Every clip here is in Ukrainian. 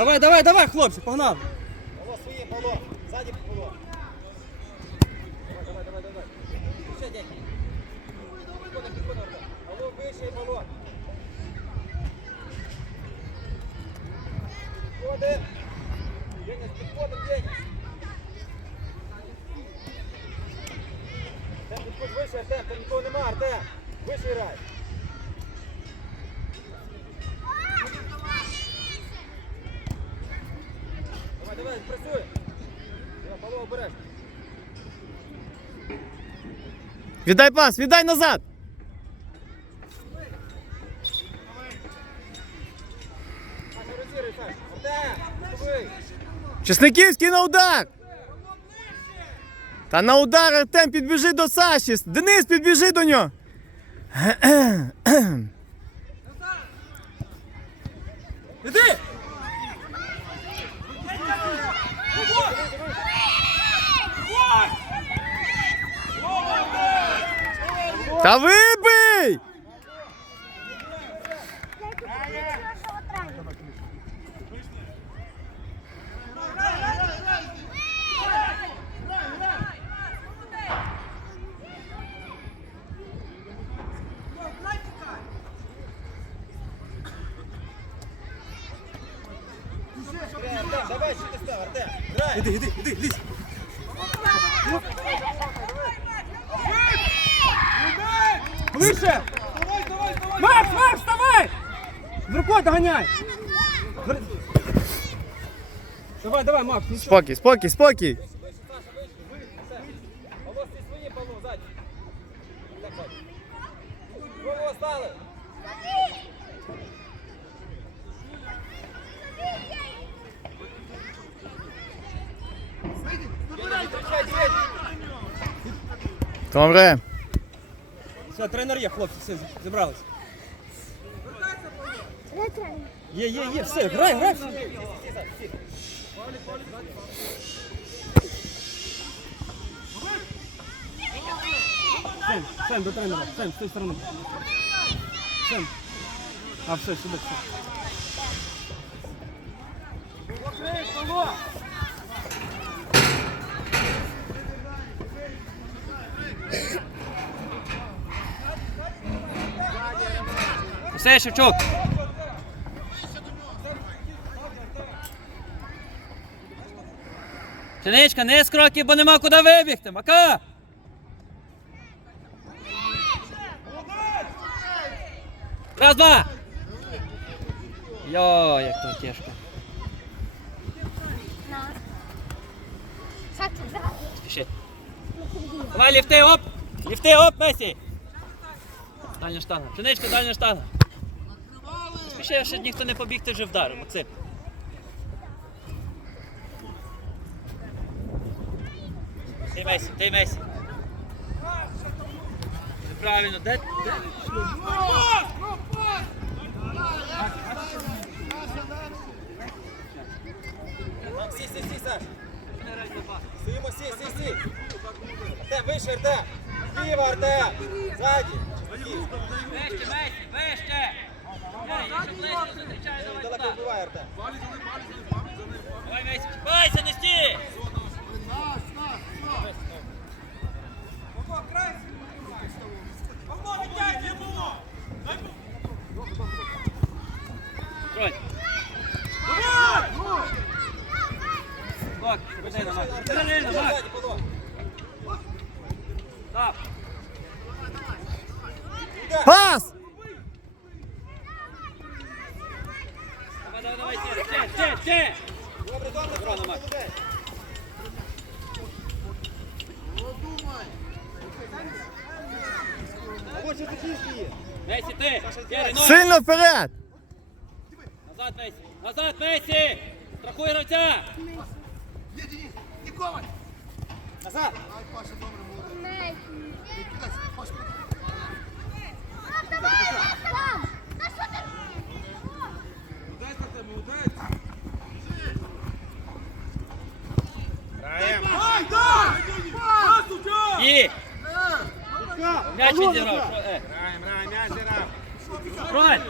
Давай, давай, давай, хлопці, погнали. Павло, своє, Павло. Ззаді, Павло. Давай, давай, давай, давай. Ще, дядь. Підходи, підходи, Артем. Павло, вище, Павло. Підходи. Деня, підходи, Деня. Артем, підходь вище, Артем, там нікого нема, Артем. Вище грай. Давай, давай, працюй. Давай, Павло, обережно. Віддай пас, віддай назад. Чесниківський на удар. Та на удар Артем підбіжи до Саші. Денис, підбіжи до нього. Іди! Та вибий! Артем, давай, що ти став, Артем. Грай. Іди, іди, іди, лізь. Рукою доганяй! Давай, давай, Макс, нічого. Спокій, спокій, спокій. Павло, ти своє, Павло, ззаді. Так, стали. Кричай, Деня. Добре. Все, тренер є, хлопці, все, зібрались. Є, є, є, все, грай, грай. Сем, Сем, до тренера, Сем, з тієї сторони. Сем. А, все, сюди, все. Все, Шевчук. Синичка, не з кроків, бо нема куди вибігти. Мака! Раз, два! Йо, як то тяжко. Спіши. Давай ліфти, оп! Ліфти, оп, Месі! Дальня штанга. Пшеничка, дальня штанга. Спіши, ще ніхто не побіг, ти вже вдарив, Максим. Ти Месі, ти Месі. Правильно, де? де? Сі, сі, сі, Саш. Стоїмо, сі, сі, сі. Артем, вище, Артем. Зліва, Артем. Ззаді. Стій. Вище, Месі, вище! Якщо ближче зустрічай, давай Далеко туди. вбивай, Артем. Давай, Месі, чіпайся, не стій! Тронь. Так, спокійно, Макс. Спокійно, Макс. Ззаді, Павло. Так. Пас! Давай, давай, давай, ще, ще, ще, ще. Добре, добре, Здорово, Саша, Макс. молодець. А ось Шевченківський є. Месі, ти. Кері, ноги. Сильно вперед! Назад, Месі. Назад, Месі. Страхуй гравця. Назад. І. М'яч відіграв. Що, е. Граємо, граємо, м'яч зіграв. Тронь.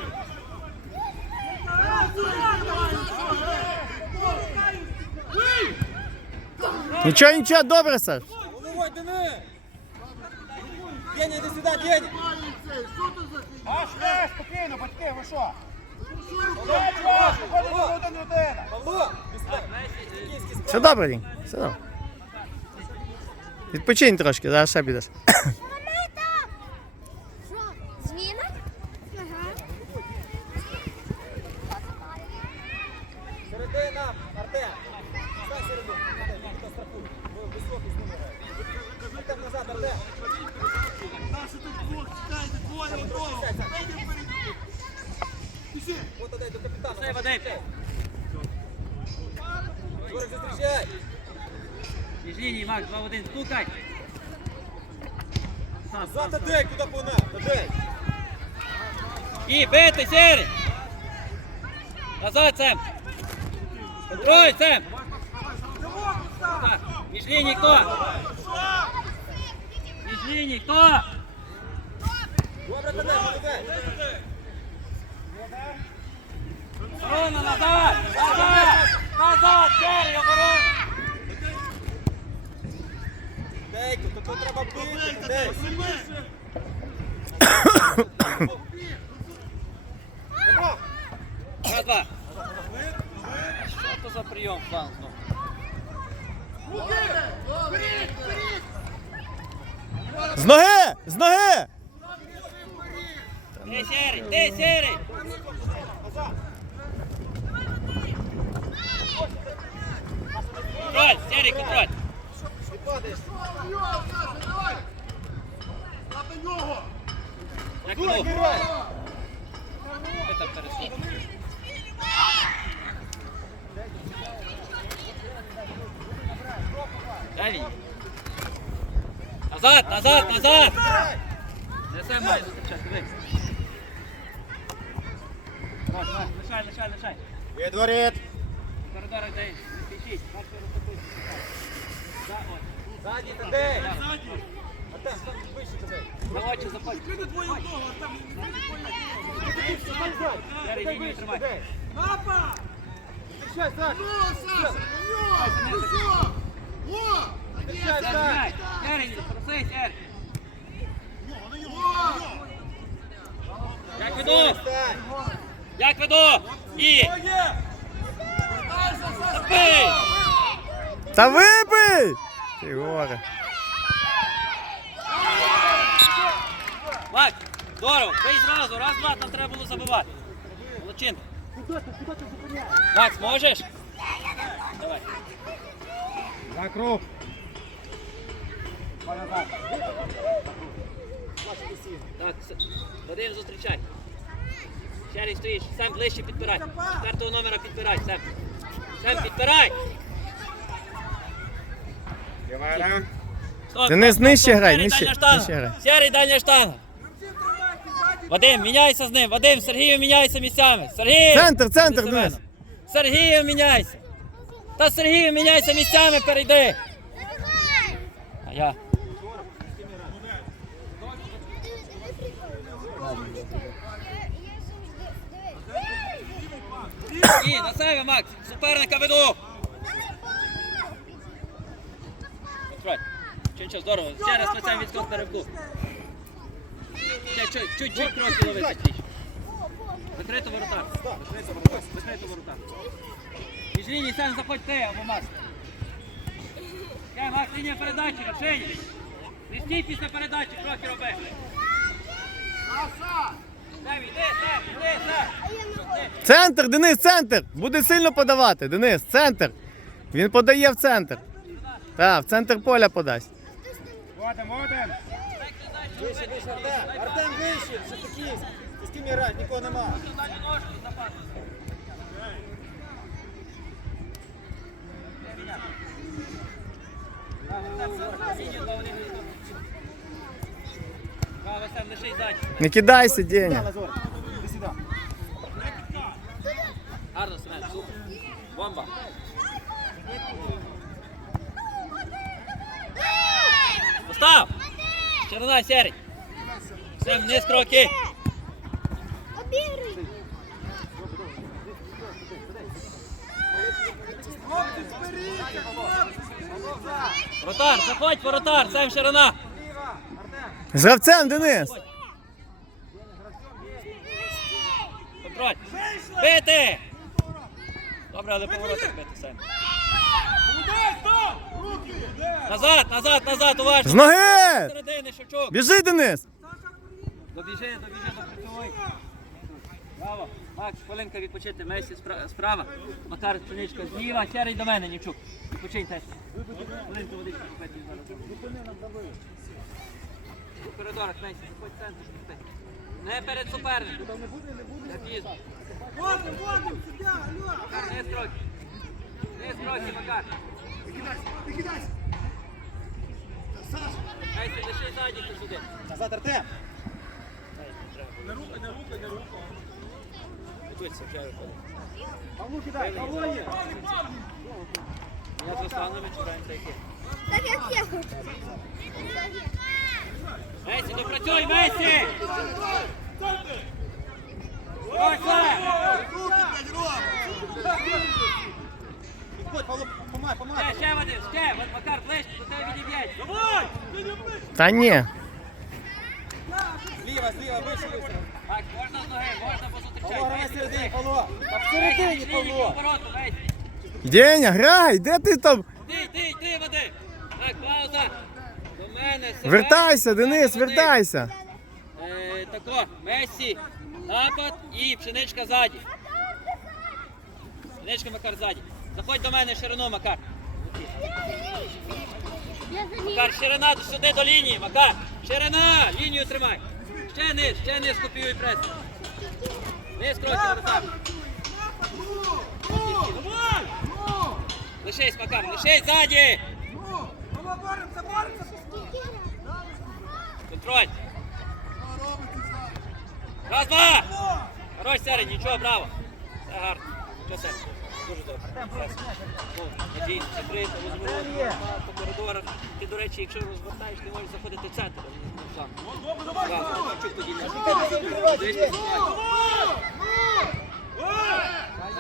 Ничего, ничего, добре, Саш. Головой, дими! День, иди сюда, день! Маш, Маш, спокійно, батьки, ви що? Олег, Маш, виходить на. Все добре, Дінь, все добре. Відпочинь трошки, зараз ще підеш. Вот отдай до Вадим. Жорик, зустрічай. Між лінії, Макс, 2 в 1, стукай. Сам. отдай, куди погнав. Отдай. І бити, Сері! Назад, Сем! Контроль, Сем! Між ліній хто? Між ліній хто? Добре, Тадей, помагай. Оборона, назад! Назад! Назад, Сері, оборона! Дейко, то треба бити, Тадей. Раз, два. Що то за прийом, план знову? З ноги! З ноги! Де Сері? Де Сері? Контроль, Сері, контроль! Ти падаєш. Як Дура, ну? герой. Ви там перейшли. Дай він. Назад, назад, назад! Не все має зустрічати, диви. Давай, давай, лишай, лишай, лишай. Відворіт. В коридорах дай, не спішіть. Бачите, розтопуйте. Да, от. Ззаді, Тадей. Артем, там вище, Тадей. На очі заходь. Ярий, Тадей лінію вище, тримай. Тадей. Зустрічай, Саш. Зустрічай, Саш. Ярий, Ярий, просись, Ярий. Як веду? Стань. Як веду? І! Забий! Та вибий! Ти горе. Макс, здорово, бий зразу, раз, два, там треба було забивати. Молодчинка. Макс, можеш? Давай. Закруг. Так, Вадим, зустрічай. Шарій стоїш, Сем ближче підпирай. Четвертого номера підпирай, Сем. Сем, підпирай. Стоп, Денис, стоп, стоп, нижче стоп, грай, Сергій, нижче- дальня штанга. грай. Сергій, дальня штанга. Вадим, міняйся з ним. Вадим, Сергію, міняйся місцями. Сергій! Центр, центр, Ти Денис. Семеном. Сергію, міняйся. Та Сергію, міняйся місцями, перейди. А я. І, на себе, Макс. Суперника веду. Чуть-чуть, здорово. Ще раз лицем відскок на чуть- чуть-чуть трохи ловити. Закрито воротар. Закрито воротар. Між лінії сам заходь ти або Макс. Чекай, Макс, лінія передачі, Равшині. Не стій після передачі, трохи роби. Сем, Центр, Денис, центр! Буде сильно подавати. Денис, центр. Він подає в центр. Так, в центр поля подасть. Водим, водим. Вище, вище, Артем. Артем вище. Такі? Ти з ким грати? Нікого нема. Далі ножку запасуй. Право, Сем, лишись ззаді. Не кидайся, Деня. Гарно! Черна, серий. Сем, вниз кроки. Воротар, заходь, воротар, Сем ширина. З гравцем, Денис! Контроль. Бити! Добре, але поворотик бити! Руки! Назад, назад, назад, уважно. З ноги! Середини, Шевчук. Біжи, Денис! Добіжи, добіжи, допрацюй. Браво. Макс, хвилинка відпочити. Месі спра- справа. Макар, Пшеничка зліва. Черей до мене, Нічук. Відпочинь теж. Хвилинку водички попити зараз. У коридорах, Месі, заходь в центр. попити. Не перед суперником. Не пізно. Водим, водим, суддя, алло! Макар, не строки. Не строки, Макар. Викидайся, викидайся! Саша! Месі, лиши ззаді, ти сюди. Назад, Артем. Не рука, не рука, не рука. Готуйся, вже виходить. Павлу кидай, Павло є. Я з Русланом чекаємо таке. Так як я хочу. Месі, допрацюй, Месі! Помай, помай. Ще, ще ще! Макар, ближче, до тебе. Давай! Та ні. Зліва, зліва, вище, вище. Так, можна з ноги, можна Павло, грай середині, Павло. А в середині, Павло. Деня, грай! Де ти там? Йди, йди, йди, Вадим. Так, пауза. До мене, себе. Вертайся, Денис, вертайся! Е, тако, Месі, напад і пшеничка ззаді. Пшеничка, Макар, ззаді. Заходь до мене ширину, Макар. Макар, ширина сюди до лінії, Макар. Ширина, лінію тримай. Ще низ, ще низ копіюй прес. Низ воротар. Ну! Лишись, Макар, лишись ззаді. Контроль. Раз, два. Хорош, Серед, нічого, браво. Все гарно. Що це? Дуже добре. Ну, надійно, розворот, по коридорах. Ти, до речі, якщо розвертаєш, ти можеш заходити в центр. а не в фланг. Зразу, Ковальчук тоді не Дивись, не знімай.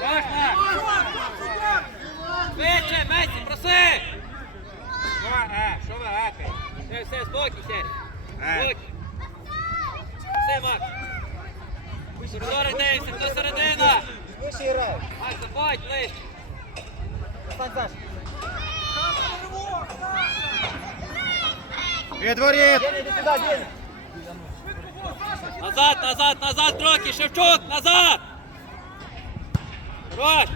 Можна! Швидше, Месі, проси! Що, ви гакаєте? Все, все, спокій, Сері. Спокій. Все, Макс. Коридори хто середина. Вище грай. Макс, заходь ближче. Стань, Саш. Відворіт! Назад, назад, назад, кроки, Шевчук, назад! Хорош!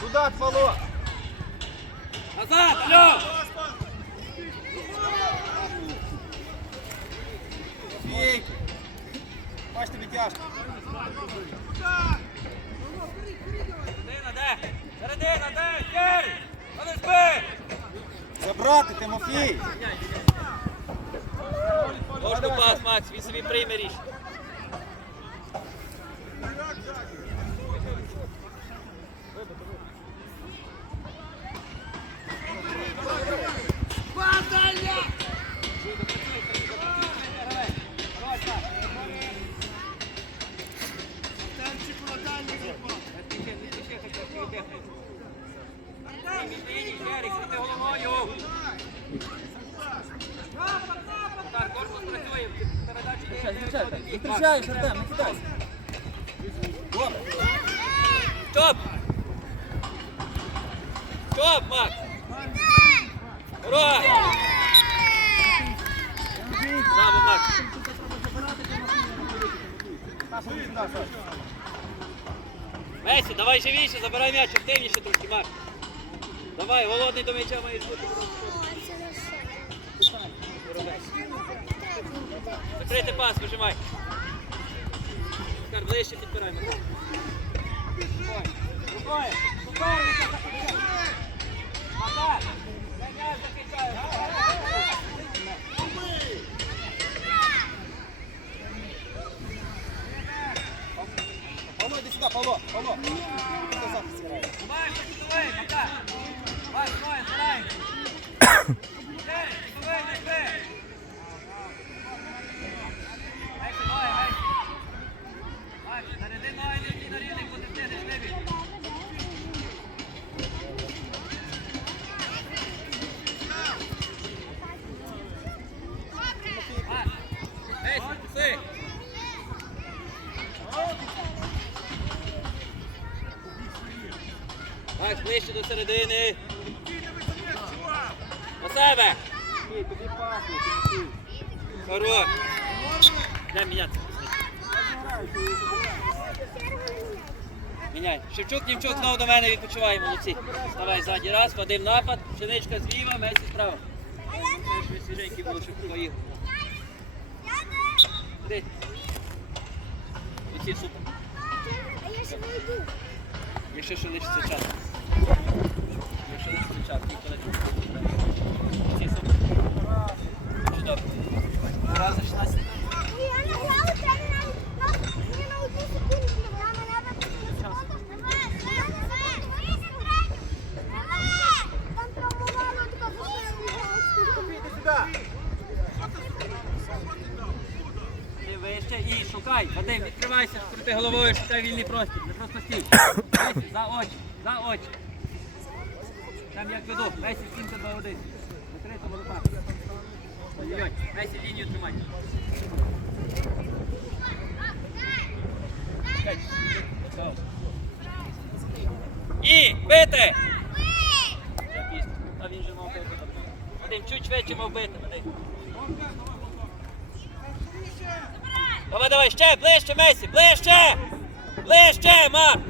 Туда, Павло. Назад, алло! Бій. Бач, тобі тяжко. Середина, де? Середина, де? Сері! Вони спи! Забрати, Тимофій. Ложку пас, Макс, він собі прийме рішення. Зустрічаєш, Артем, не кидайся. Стоп! Стоп, Макс! Ура! Браво, Макс! Месі, давай живіше, забирай м'яч, активніше трошки, Макс. Давай, голодний до м'яча маєш бути. Закрити пас, вижимай. Макар, ближче підбирай, Макар. Рукою, рукою, Макар, я м'яч захищаю. Сюди, Павло, Павло. Давай. Давай, пока. Давай, давай, давай. До. На себе. Хорош. Дай мінятися. Міняй. Шевчук, Німчук, знову до мене відпочиває, молодці. Давай ззаді раз, Вадим напад, пшеничка зліва, Месі справа. Теж ви свіженький був, щоб поїв. Ти. Молодці, супер. Якщо ще лишиться час. І шукай. Вадим, відкривайся, крути головою, шукай вільний простір. Не просто стій. За очі, за очі. Як веду. Месі, стінка 2-1. Закрито воротар. Ой-ой, Месі, лінію тримай. І бити! А він же мав бити. Вадим, чуть швидше мав бити. Давай, давай, ще, ближче, Месі, ближче! Ближче, Марк!